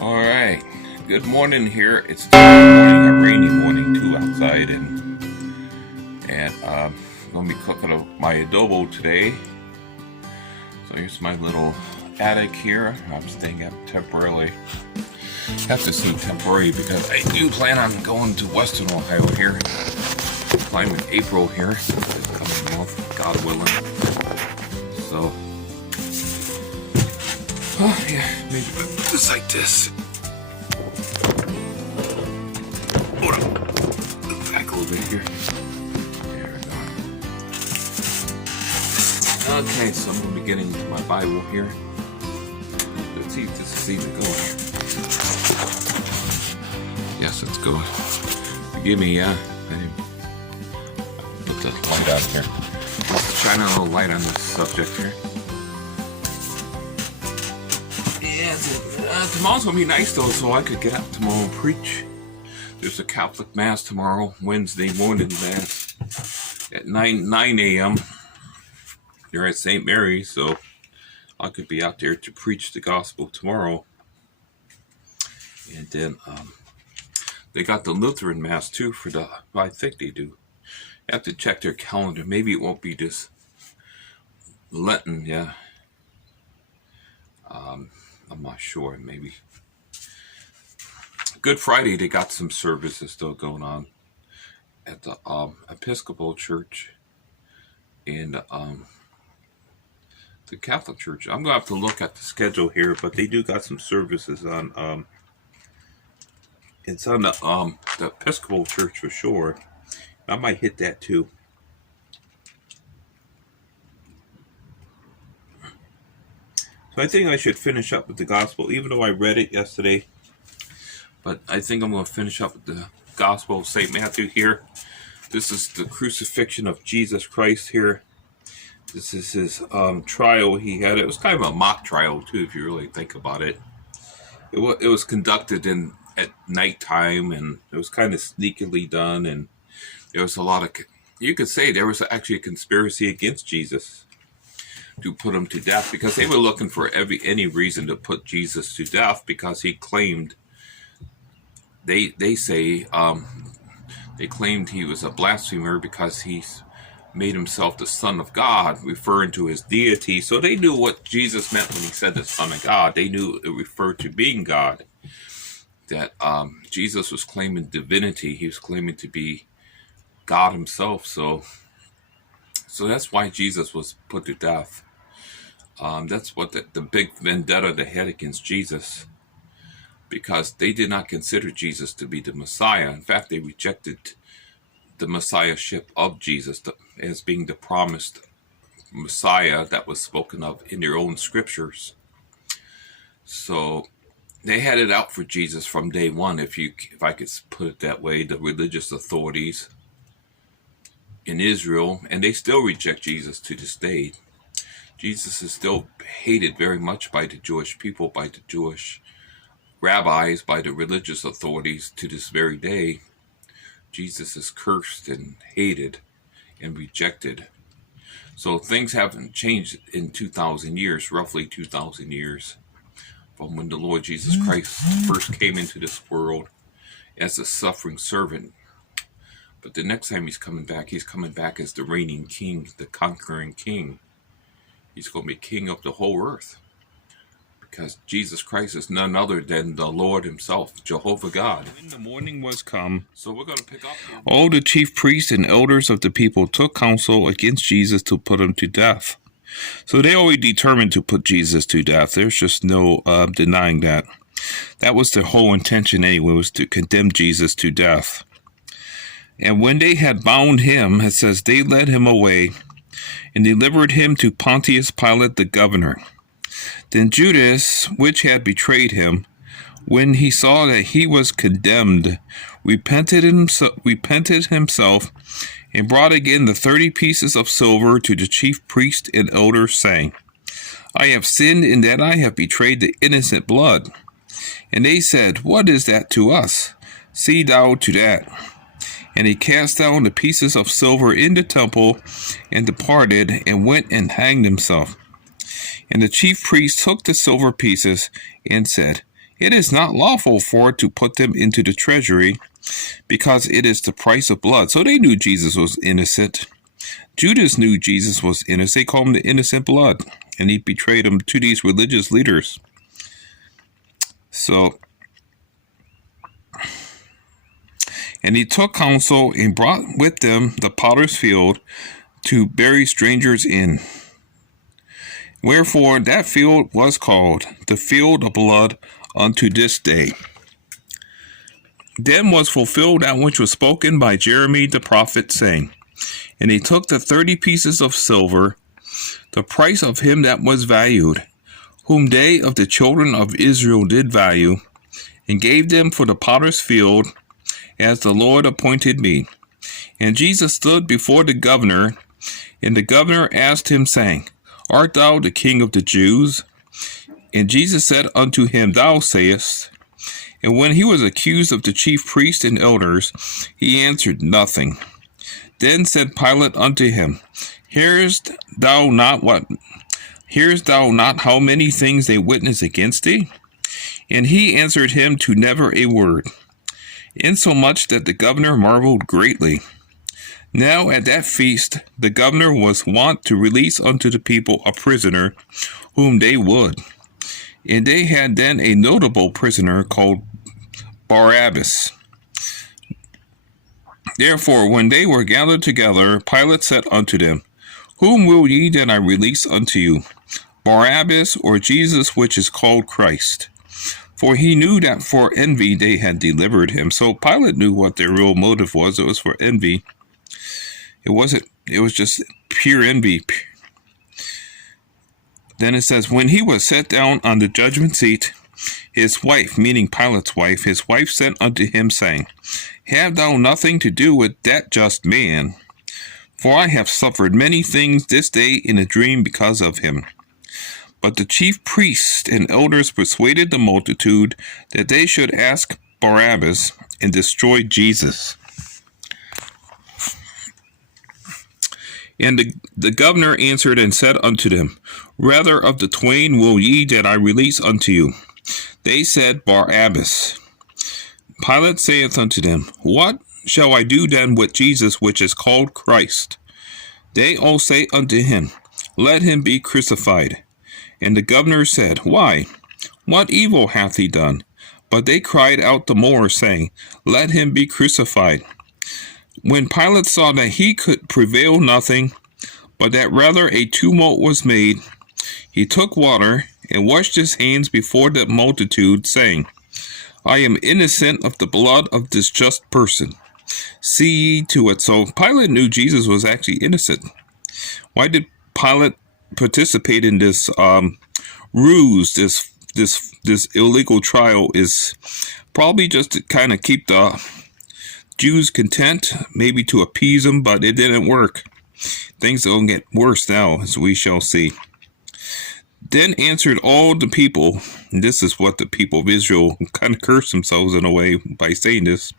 All right. Good morning here. It's a rainy morning too outside, and I'm gonna be cooking my adobo today. So here's my little attic here. I'm staying up temporarily. Have to say temporary because I do plan on going to Western Ohio here. I'm in April here. It's coming north, God willing. So, yeah, maybe just like this. Hold on. Back a little bit here. There we go. Okay, so I'm going to be getting to my Bible here. Let's see if this is even going. Yes, it's going. Forgive me, I didn't put the light out here. Let's shine a little light on this subject here. Yeah, tomorrow's going to be nice though, so I could get up tomorrow and preach. There's a Catholic Mass tomorrow, Wednesday morning Mass at 9 a.m. Here at St. Mary's, so I could be out there to preach the gospel tomorrow. And then they got the Lutheran Mass too I think they do. You have to check their calendar. Maybe it won't be this Lenten, yeah. I'm not sure, maybe. Good Friday, they got some services still going on at the Episcopal Church and the Catholic Church. I'm gonna have to look at the schedule here, but they do got some services on. It's on the Episcopal Church for sure. I might hit that too. So I think I should finish up with the gospel, even though I read it yesterday. But I think I'm going to finish up with the Gospel of St. Matthew here. This is the crucifixion of Jesus Christ here. This is his trial he had. It was kind of a mock trial, too, if you really think about it. It was conducted at nighttime, and it was kind of sneakily done. And there was a lot of, you could say there was actually a conspiracy against Jesus to put him to death, because they were looking for any reason to put Jesus to death, because he claimed, they claimed he was a blasphemer because he made himself the Son of God, referring to his deity. So they knew what Jesus meant when he said the Son of God. They knew it referred to being God. That Jesus was claiming divinity. He was claiming to be God himself. So that's why Jesus was put to death. That's what the big vendetta they had against Jesus, because they did not consider Jesus to be the Messiah. In fact, they rejected the Messiahship of Jesus as being the promised Messiah that was spoken of in their own scriptures. So they had it out for Jesus from day one, if I could put it that way, the religious authorities in Israel, and they still reject Jesus to this day. Jesus is still hated very much by the Jewish people, by the Jewish rabbis, by the religious authorities to this very day. Jesus is cursed and hated and rejected. So things haven't changed in 2,000 years, roughly 2,000 years, from when the Lord Jesus Christ first came into this world as a suffering servant. But the next time he's coming back as the reigning king, the conquering king. He's going to be king of the whole earth, because Jesus Christ is none other than the Lord himself, Jehovah God. When the morning was come, so we're going to pick up here. All the chief priests and elders of the people took counsel against Jesus to put him to death. So they already determined to put Jesus to death. There's just no denying that. That was their whole intention anyway, was to condemn Jesus to death. And when they had bound him, it says, they led him away and delivered him to Pontius Pilate the governor. Then Judas, which had betrayed him, when he saw that he was condemned, repented himself, and brought again the 30 pieces of silver to the chief priest and elders, saying, I have sinned in that I have betrayed the innocent blood. And they said, What is that to us? See thou to that. And he cast down the pieces of silver in the temple, and departed, and went and hanged himself. And the chief priest took the silver pieces, and said, It is not lawful for it to put them into the treasury, because it is the price of blood. So they knew Jesus was innocent. Judas knew Jesus was innocent. They called him the innocent blood, and he betrayed him to these religious leaders. So, and he took counsel and brought with them the potter's field to bury strangers in. Wherefore that field was called the field of blood unto this day. Then was fulfilled that which was spoken by Jeremy the prophet, saying, And he took the 30 pieces of silver, the price of him that was valued, whom they of the children of Israel did value, and gave them for the potter's field, as the Lord appointed me. And Jesus stood before the governor, and the governor asked him, saying, Art thou the king of the Jews? And Jesus said unto him, Thou sayest. And when he was accused of the chief priests and elders, he answered nothing. Then said Pilate unto him, Hearest thou not how many things they witness against thee? And he answered him to never a word, insomuch that the governor marveled greatly. Now at that feast the governor was wont to release unto the people a prisoner whom they would. And they had then a notable prisoner called Barabbas. Therefore, when they were gathered together, Pilate said unto them, Whom will ye that I release unto you, Barabbas, or Jesus, which is called Christ? For he knew that for envy they had delivered him. So Pilate knew what their real motive was. It was for envy. It was just pure envy. Then it says, When he was set down on the judgment seat, his wife, meaning Pilate's wife, his wife sent unto him, saying, Have thou nothing to do with that just man? For I have suffered many things this day in a dream because of him. But the chief priests and elders persuaded the multitude that they should ask Barabbas and destroy Jesus. And the governor answered and said unto them, Rather of the twain will ye that I release unto you? They said, Barabbas. Pilate saith unto them, What shall I do then with Jesus which is called Christ? They all say unto him, Let him be crucified. And the governor said, Why? What evil hath he done? But they cried out the more, saying, Let him be crucified. When Pilate saw that he could prevail nothing, but that rather a tumult was made, he took water and washed his hands before the multitude, saying, I am innocent of the blood of this just person. See ye to it. So Pilate knew Jesus was actually innocent. Why did Pilate participate in this ruse, this illegal trial? Is probably just to kind of keep the Jews content, maybe to appease them, but it didn't work. Things will get worse now, as we shall see. Then answered all the people, and this is what the people of Israel kind of cursed themselves in a way by saying this,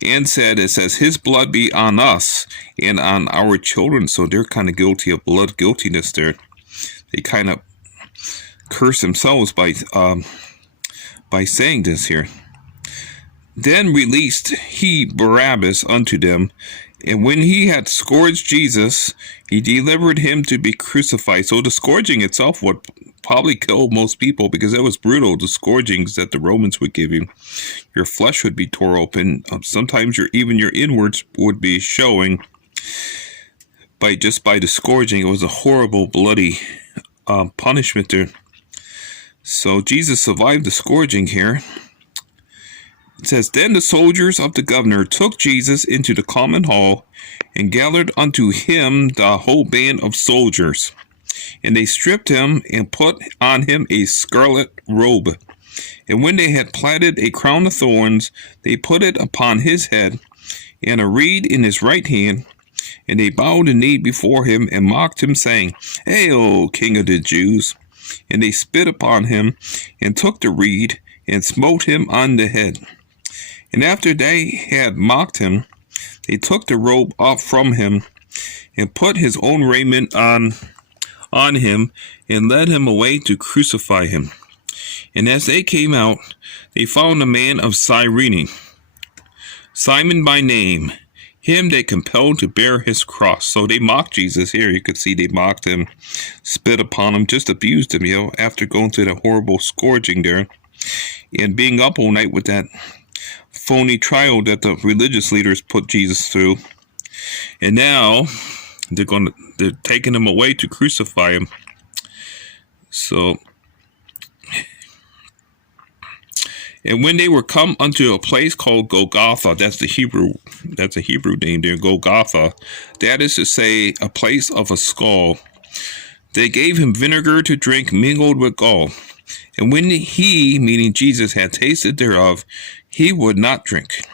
and said, it says, His blood be on us and on our children. So they're kind of guilty of blood guiltiness there. They kind of curse themselves by saying this here. Then released he Barabbas unto them, and when he had scourged Jesus, he delivered him to be crucified. So the scourging itself would probably kill most people, because it was brutal, the scourgings that the Romans would give you. Your flesh would be tore open. Sometimes even your inwards would be showing by the scourging. It was a horrible, bloody punishment there. So Jesus survived the scourging here. It says, Then the soldiers of the governor took Jesus into the common hall, and gathered unto him the whole band of soldiers. And they stripped him, and put on him a scarlet robe. And when they had platted a crown of thorns, they put it upon his head, and a reed in his right hand. And they bowed the knee before him, and mocked him, saying, Hail, King of the Jews! And they spit upon him, and took the reed, and smote him on the head. And after they had mocked him, they took the robe off from him, and put his own raiment on him, and led him away to crucify him. And as they came out, they found a man of Cyrene, Simon by name. Him they compelled to bear his cross. So they mocked Jesus here. You could see they mocked him, spit upon him, just abused him, after going through the horrible scourging there and being up all night with that phony trial that the religious leaders put Jesus through. And now they're taking him away to crucify him. So, and when they were come unto a place called Golgotha, that's a Hebrew name there, Golgotha, that is to say, a place of a skull, they gave him vinegar to drink mingled with gall. And when he, meaning Jesus, had tasted thereof, he would not drink.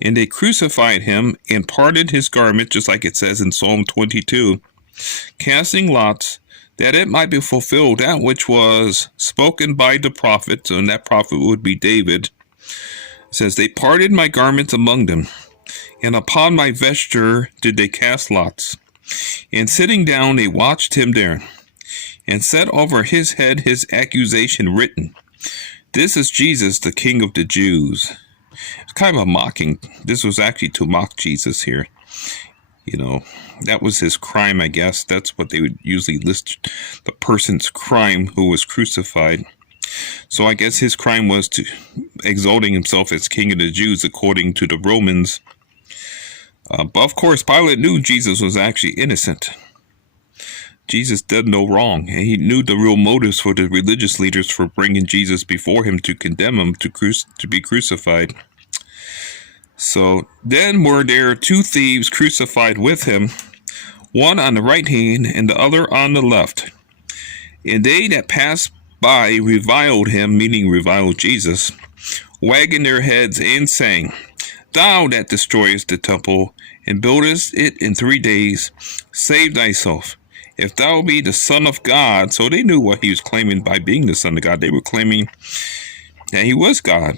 And they crucified him and parted his garment, just like it says in Psalm 22, casting lots, that it might be fulfilled that which was spoken by the prophet, and that prophet would be David. It says, they parted my garments among them, and upon my vesture did they cast lots. And sitting down they watched him there, and set over his head his accusation written, this is Jesus, the King of the Jews. It's kind of a mocking. This was actually to mock Jesus here. That was his crime, I guess. That's what they would usually list the person's crime who was crucified. So I guess his crime was to exalting himself as King of the Jews according to the Romans. But of course, Pilate knew Jesus was actually innocent. Jesus did no wrong, and he knew the real motives for the religious leaders for bringing Jesus before him to condemn him to be crucified. So then were there two thieves crucified with him, one on the right hand and the other on the left. And they that passed by reviled him, meaning reviled Jesus, wagging their heads and saying, thou that destroyest the temple and buildest it in 3 days, save thyself. If thou be the Son of God. So they knew what he was claiming by being the Son of God. They were claiming that he was God,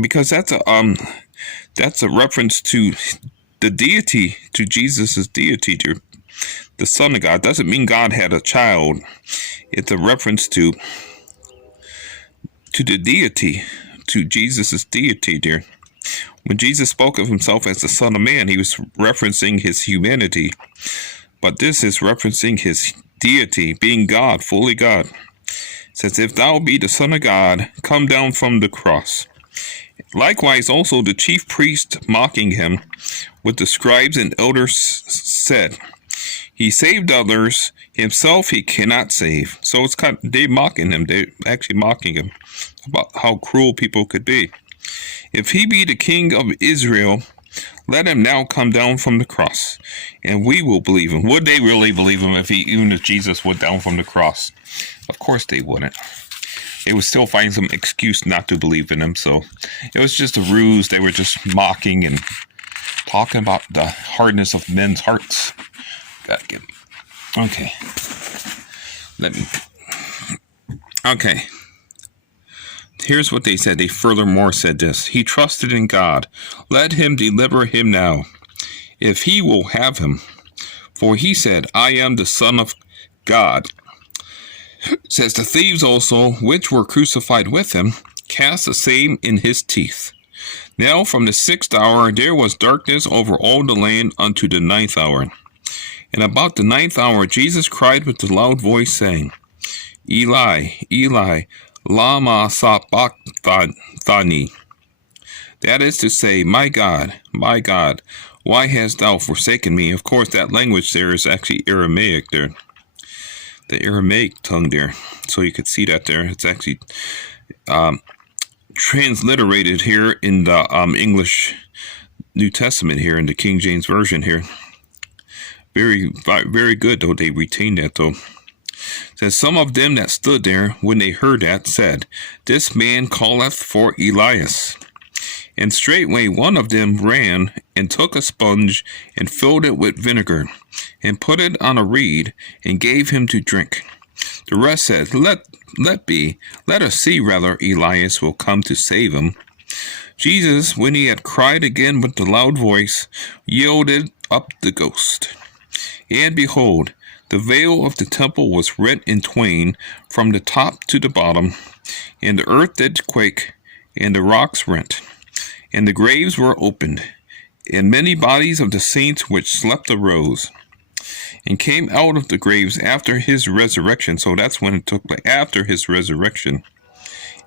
because that's a reference to the deity, to Jesus' deity, to the Son of God. Doesn't mean God had a child. It's a reference to the deity, to Jesus' deity there. When Jesus spoke of himself as the Son of Man, he was referencing his humanity. But this is referencing his deity, being God, fully God. It says, if thou be the Son of God, come down from the cross. Likewise also the chief priest mocking him with the scribes and elders said, he saved others, himself he cannot save. So it's they mocking him. They're actually mocking him about how cruel people could be. If he be the King of Israel, let him now come down from the cross, and we will believe him. Would they really believe him even if Jesus went down from the cross? Of course they wouldn't. They would still find some excuse not to believe in him. So it was just a ruse. They were just mocking and talking about the hardness of men's hearts. Okay. Okay. Here's what they said. They furthermore said this. He trusted in God. Let him deliver him now, if he will have him. For he said, I am the Son of God. It says the thieves also, which were crucified with him, cast the same in his teeth. Now from the 6th hour there was darkness over all the land unto the 9th hour. And about the 9th hour Jesus cried with a loud voice, saying, Eli, Eli, lama sabachthani. That is to say, my God, why hast thou forsaken me? Of course, that language there is actually Aramaic there. The Aramaic tongue there. So you could see that there. It's actually transliterated here in the English New Testament here, in the King James Version here. Very, very good, though. They retained that, though. It says, some of them that stood there, when they heard that, said, this man calleth for Elias. And straightway one of them ran, and took a sponge, and filled it with vinegar, and put it on a reed, and gave him to drink. The rest said, let be, let us see whether Elias will come to save him. Jesus, when he had cried again with a loud voice, yielded up the ghost. And behold, the veil of the temple was rent in twain from the top to the bottom, And the earth did quake, and the rocks rent, and the graves were opened, and many bodies of the saints which slept arose, and came out of the graves after his resurrection. So that's when it took place, after his resurrection,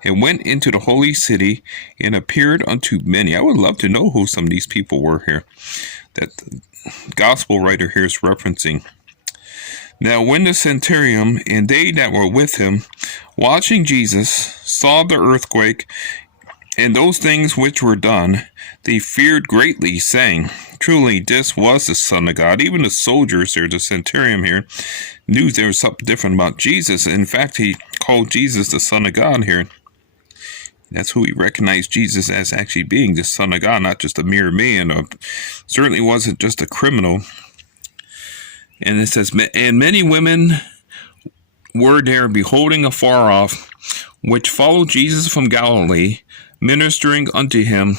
and went into the holy city, and appeared unto many. I would love to know who some of these people were here, that the gospel writer here is referencing. Now when the centurion and they that were with him, watching Jesus, saw the earthquake, and those things which were done, they feared greatly, saying, Truly this was the Son of God. Even the soldiers here, the centurion here, knew there was something different about Jesus. In fact, he called Jesus the Son of God here. That's who he recognized Jesus as, actually being the Son of God, not just a mere man, or certainly wasn't just a criminal. And it says, and many women were there beholding afar off, which followed Jesus from Galilee, ministering unto him,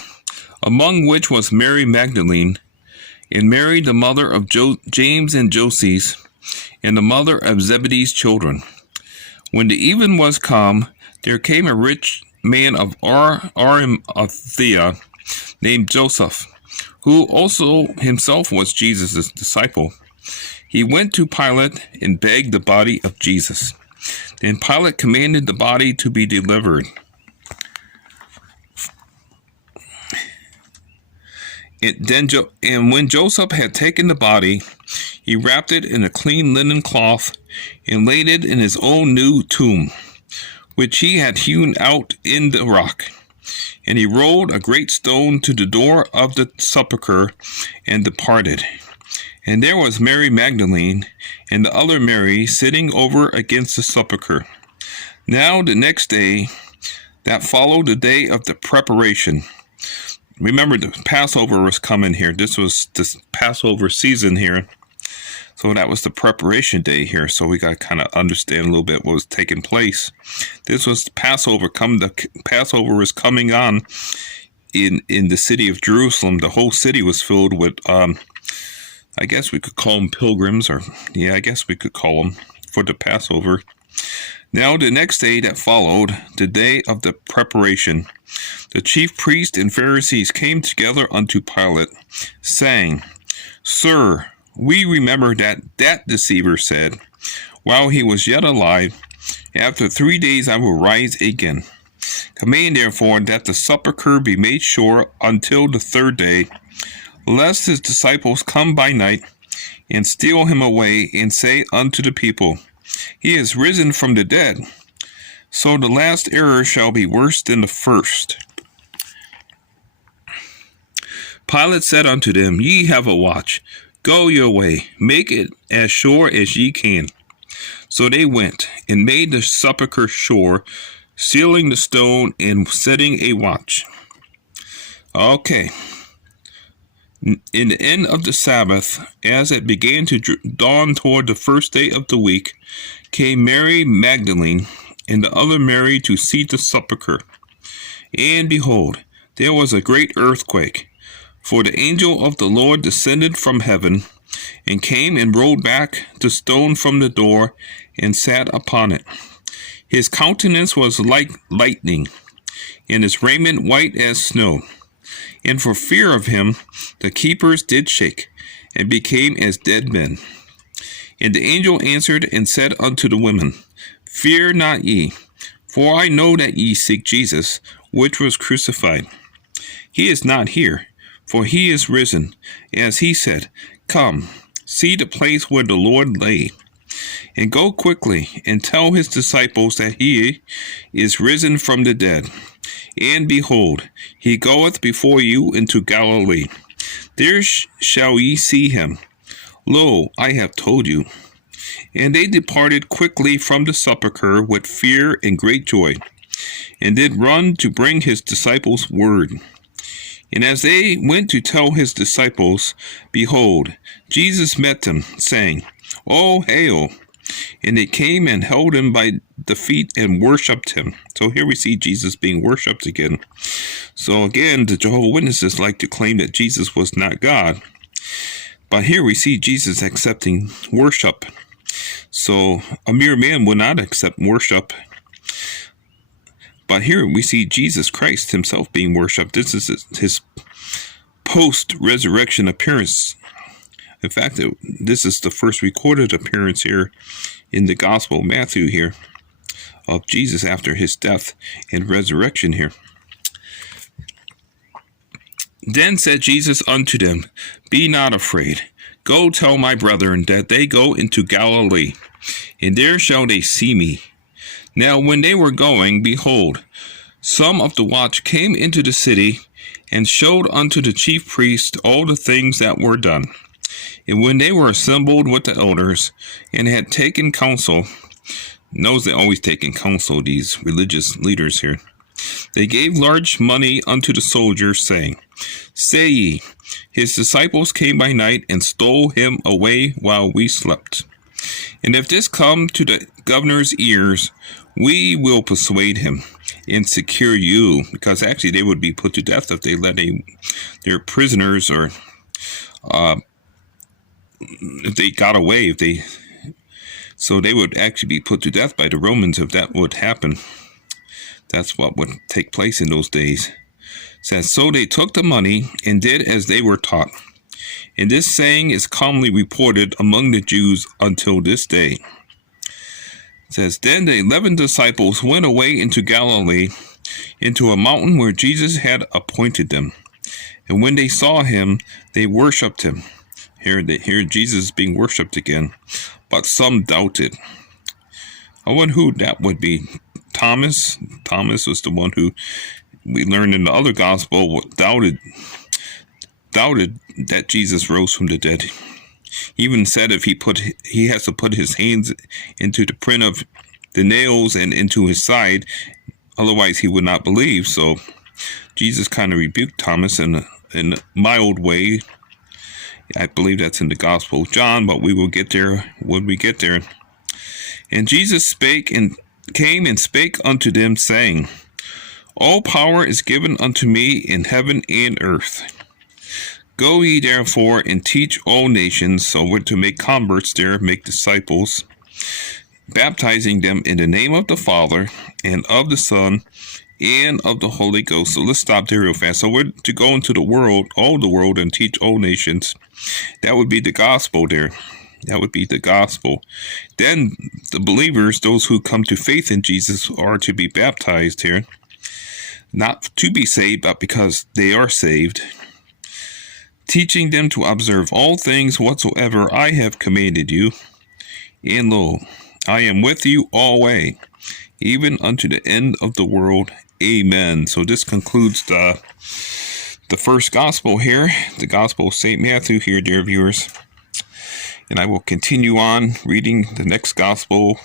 among which was Mary Magdalene, and Mary the mother of James and Joses, and the mother of Zebedee's children. When the even was come, there came a rich man of Arimathea, named Joseph, who also himself was Jesus' disciple. He went to Pilate and begged the body of Jesus. Then Pilate commanded the body to be delivered. And when Joseph had taken the body, he wrapped it in a clean linen cloth and laid it in his own new tomb, which he had hewn out in the rock. And he rolled a great stone to the door of the sepulchre and departed. And there was Mary Magdalene and the other Mary sitting over against the sepulchre. Now the next day that followed the day of the preparation. Remember, the Passover was coming here. This was this Passover season here. So that was the preparation day here. So we got to kind of understand a little bit what was taking place. This was Passover. The Passover was coming on in the city of Jerusalem. The whole city was filled with I guess we could call them pilgrims, I guess we could call them, for the Passover. Now the next day that followed, the day of the preparation, the chief priests and Pharisees came together unto Pilate, saying, Sir, we remember that deceiver said, while he was yet alive, After 3 days I will rise again. Command therefore that the sepulchre be made sure until the 3rd day, lest his disciples come by night, and steal him away, and say unto the people, He is risen from the dead. So the last error shall be worse than the first. Pilate said unto them, Ye have a watch. Go your way, make it as sure as ye can. So they went, and made the sepulchre sure, sealing the stone, and setting a watch. Okay. In the end of the Sabbath, as it began to dawn toward the 1st day of the week, came Mary Magdalene and the other Mary to see the sepulchre. And behold, there was a great earthquake, for the angel of the Lord descended from heaven, and came and rolled back the stone from the door, and sat upon it. His countenance was like lightning, and his raiment white as snow. And for fear of him, the keepers did shake, and became as dead men. And the angel answered and said unto the women, Fear not ye, for I know that ye seek Jesus, which was crucified. He is not here, for he is risen, as he said. Come, see the place where the Lord lay. And go quickly, and tell his disciples that he is risen from the dead. And behold, he goeth before you into Galilee. There shall ye see him. Lo, I have told you. And they departed quickly from the sepulchre with fear and great joy, and did run to bring his disciples word. And as they went to tell his disciples, behold, Jesus met them, saying, O hail! And they came and held him by the feet and worshipped him. So here we see Jesus being worshipped again. So again, the Jehovah's Witnesses like to claim that Jesus was not God. But here we see Jesus accepting worship. So a mere man would not accept worship. But here we see Jesus Christ himself being worshipped. This is his post-resurrection appearance. In fact, this is the first recorded appearance here in the Gospel of Matthew here of Jesus after his death and resurrection here. Then said Jesus unto them, Be not afraid. Go tell my brethren that they go into Galilee, and there shall they see me. Now when they were going, behold, some of the watch came into the city, and showed unto the chief priests all the things that were done. And when they were assembled with the elders, and had taken counsel, knows they always taking counsel, these religious leaders here, they gave large money unto the soldiers, saying, Say ye, his disciples came by night, and stole him away while we slept. And if this come to the governor's ears, we will persuade him, and secure you, because actually they would be put to death if they let their prisoners, or if they got away, so they would actually be put to death by the Romans if that would happen. That's what would take place in those days. It says, so they took the money and did as they were taught. And this saying is commonly reported among the Jews until this day. It says, Then the 11 disciples went away into Galilee, into a mountain where Jesus had appointed them. And when they saw him, they worshipped him. Here Jesus being worshipped again. But some doubted. I wonder who that would be. Thomas. Thomas was the one who we learned in the other gospel doubted that Jesus rose from the dead. He even said if he has to put his hands into the print of the nails and into his side, otherwise he would not believe. So Jesus kind of rebuked Thomas in a mild way. I believe that's in the Gospel of John, but we will get there when we get there. And Jesus spake and came and spake unto them, saying, All power is given unto me in heaven and earth. Go ye therefore and teach all nations, so we're to make converts there, make disciples, baptizing them in the name of the Father, and of the Son, and of the Holy Ghost. So let's stop there real fast. So we're to go into the world, all the world, and teach all nations. That would be the gospel there. That would be the gospel. Then the believers, those who come to faith in Jesus, are to be baptized here. Not to be saved, but because they are saved. Teaching them to observe all things whatsoever I have commanded you. And lo, I am with you always, even unto the end of the world. Amen. So this concludes the first gospel here, the Gospel of St. Matthew here, dear viewers. And I will continue on reading the next gospel.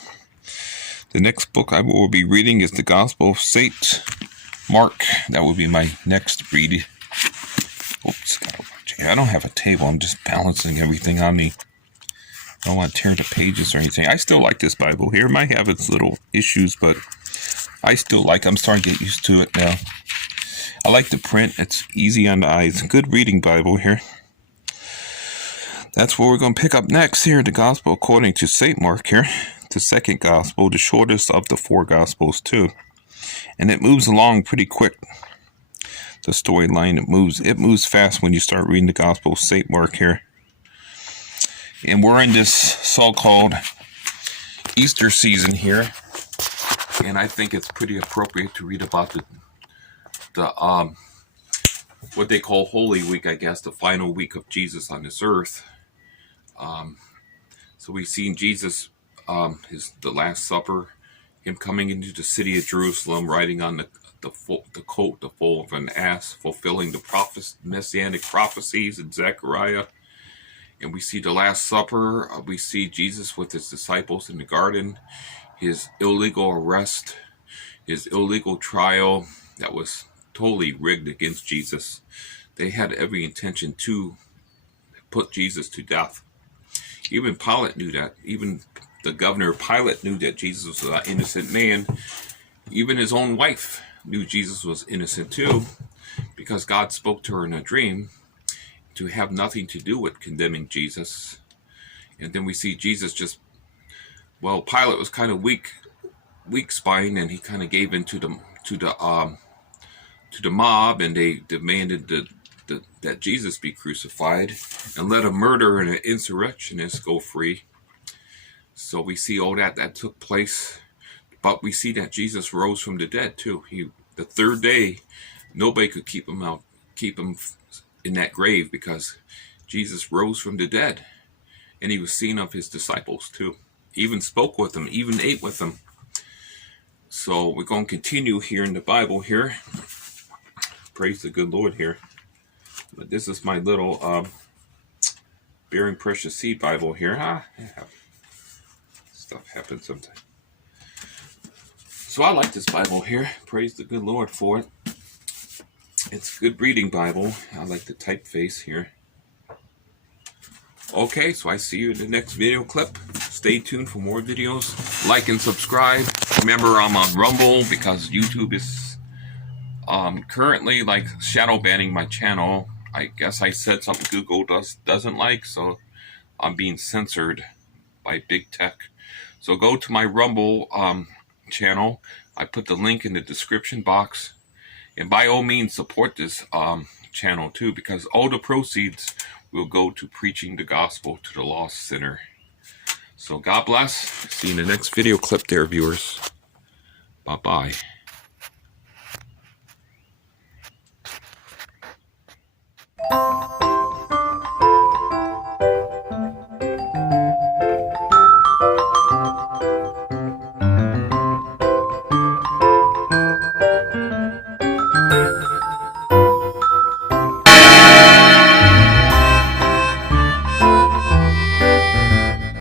The next book I will be reading is the Gospel of St. Mark. That will be my next read. Oops, I don't have a table. I'm just balancing everything on me. I don't want to tear the pages or anything. I still like this Bible here. It might have its little issues, but I still like it. I'm starting to get used to it now. I like the print. It's easy on the eyes. Good reading Bible here. That's what we're going to pick up next here, the Gospel according to St. Mark here. The second Gospel, the shortest of the 4 Gospels too. And it moves along pretty quick. The storyline, it moves fast when you start reading the Gospel of St. Mark here. And we're in this so-called Easter season here. And I think it's pretty appropriate to read about the what they call Holy Week, I guess, the final week of Jesus on this earth. So we've seen Jesus, the Last Supper, him coming into the city of Jerusalem, riding on the foal of an ass, fulfilling the messianic prophecies in Zechariah. And we see the Last Supper. We see Jesus with his disciples in the garden, his illegal arrest, his illegal trial that was totally rigged against Jesus. They had every intention to put Jesus to death. Even Pilate knew that. Even the governor Pilate knew that Jesus was an innocent man. Even his own wife knew Jesus was innocent too, because God spoke to her in a dream to have nothing to do with condemning Jesus. And then we see Jesus Pilate was kind of weak spine, and he kind of gave in to to the mob, and they demanded that Jesus be crucified, and let a murderer and an insurrectionist go free. So we see all that took place, but we see that Jesus rose from the dead too. The third day, nobody could keep him in that grave, because Jesus rose from the dead, and he was seen of his disciples too. He even spoke with them, even ate with them. So we're going to continue here in the Bible here. Praise the good Lord here. But this is my little Bearing Precious Seed Bible here. Stuff happens sometimes. So I like this Bible here. Praise the good Lord for it. It's a good reading Bible. I like the typeface here. Okay, so I see you in the next video clip. Stay tuned for more videos. Like and subscribe. Remember, I'm on Rumble because YouTube is currently like shadow banning my channel. I guess I said something Google doesn't like, so I'm being censored by big tech. So go to my Rumble channel. I put the link in the description box. And by all means, support this channel too, because all the proceeds will go to preaching the gospel to the lost sinner. So God bless. See you in the next video clip there, viewers. Bye-bye.